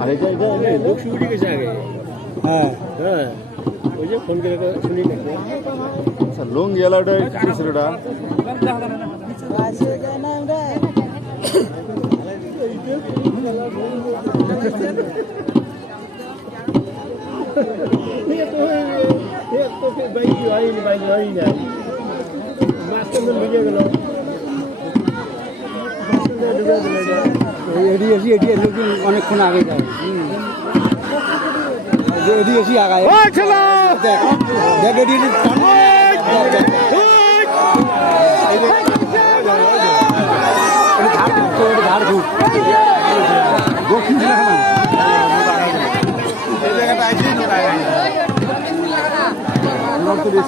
আর এটা লোক শুরু গেছে আগে। হ্যাঁ হ্যাঁ ওই যে ফোন করে শুনি আচ্ছা লং গেলাটা কি ছেলেটা অনেকক্ষণ আগে যায় এডি এসি আগায় দেখ এডি তারপরে